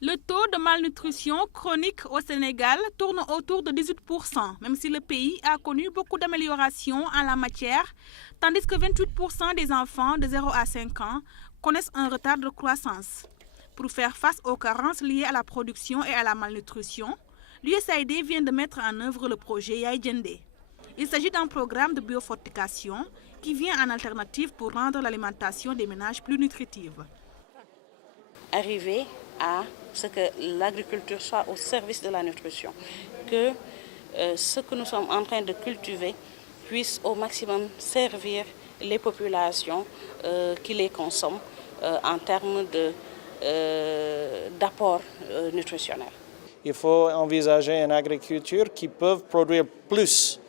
Le taux de malnutrition chronique au Sénégal tourne autour de 18%, même si le pays a connu beaucoup d'améliorations en la matière, tandis que 28% des enfants de 0 à 5 ans connaissent un retard de croissance. Pour faire face aux carences liées à la production et à la malnutrition, l'USAID vient de mettre en œuvre le projet Yaïdjende. Il s'agit d'un programme de biofortification qui vient en alternative pour rendre l'alimentation des ménages plus nutritive. Arriver à ce que l'agriculture soit au service de la nutrition, que ce que nous sommes en train de cultiver puisse au maximum servir les populations qui les consomment en termes d'apport nutritionnel. Il faut envisager une agriculture qui peut produire plus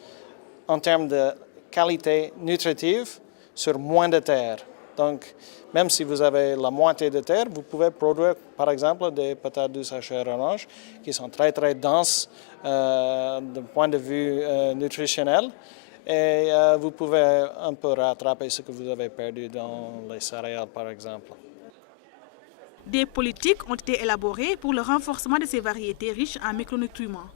en termes de qualité nutritive sur moins de terre. Donc, même si vous avez la moitié de terre, vous pouvez produire, par exemple, des patates douces à chair orange qui sont très, très denses d'un point de vue nutritionnel. Et vous pouvez un peu rattraper ce que vous avez perdu dans les céréales, par exemple. Des politiques ont été élaborées pour le renforcement de ces variétés riches en micronutriments.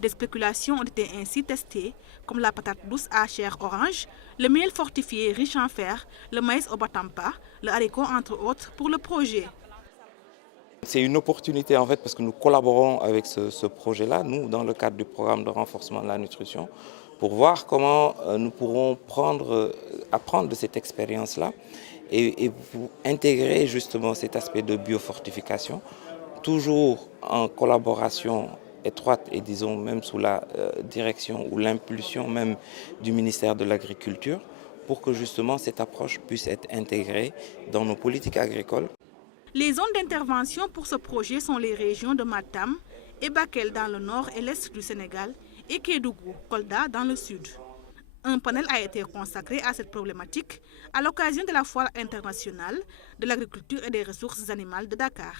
Des spéculations ont été ainsi testées, comme la patate douce à chair orange, le miel fortifié riche en fer, le maïs au batampa, le haricot entre autres pour le projet. C'est une opportunité en fait parce que nous collaborons avec ce projet-là, nous, dans le cadre du programme de renforcement de la nutrition, pour voir comment nous pourrons apprendre de cette expérience-là et pour intégrer justement cet aspect de biofortification, toujours en collaboration étroite et disons même sous la direction ou l'impulsion même du ministère de l'Agriculture, pour que justement cette approche puisse être intégrée dans nos politiques agricoles. Les zones d'intervention pour ce projet sont les régions de Matam et Bakel dans le nord et l'est du Sénégal et Kédougou, Kolda dans le sud. Un panel a été consacré à cette problématique à l'occasion de la Foire internationale de l'agriculture et des ressources animales de Dakar.